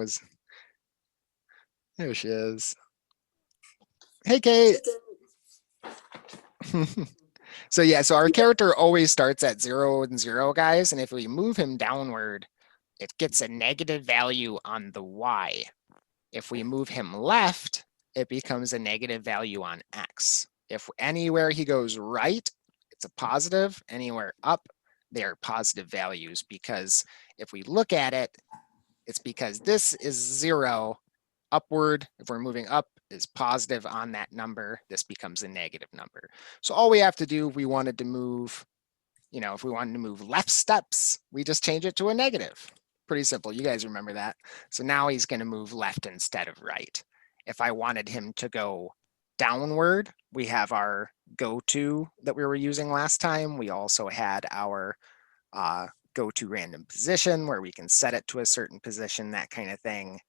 was. There she is. Hey, Kate. So yeah, so our character always starts at 0 and 0, guys. And if we move him downward, it gets a negative value on the Y. If we move him left, it becomes a negative value on X. If anywhere he goes right, it's a positive. Anywhere up, they're positive values, because if we look at it, it's because this is 0 upward. If we're moving up is positive on that number, this becomes a negative number. So all we have to do, if we wanted to move, if we wanted to move left steps, we just change it to a negative. Pretty simple. You guys remember that. So now he's going to move left instead of right. If I wanted him to go downward, we have our go to that we were using last time. We also had our go to random position where we can set it to a certain position, that kind of thing.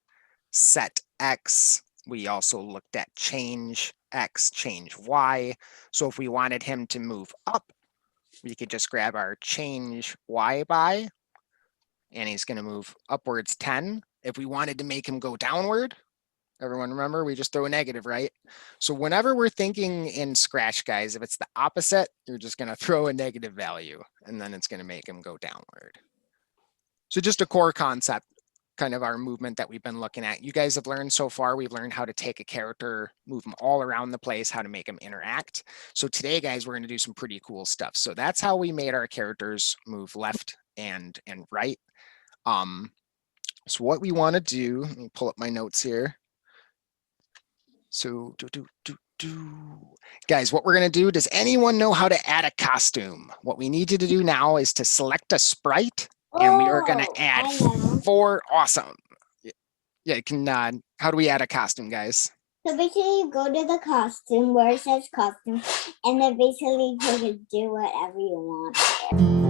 Set X. We also looked at change X, change Y. So if we wanted him to move up, we could just grab our change Y by, and he's going to move upwards 10. If we wanted to make him go downward, everyone remember, we just throw a negative, right? So whenever we're thinking in Scratch, guys, if it's the opposite, you're just going to throw a negative value, and then it's going to make him go downward. So just a core concept, kind of our movement that we've been looking at. You guys have learned so far, we've learned how to take a character, move them all around the place, how to make them interact. So today, guys, we're going to do some pretty cool stuff. So that's how we made our characters move left and right. So what we want to do, let me pull up my notes here. So guys, what we're going to do, does anyone know how to add a costume? What we need you to do now is to select a sprite, and we are going to add 4. Awesome. Yeah, you can, how do we add a costume, guys? So basically you go to the costume where it says costume, and then basically you can do whatever you want there.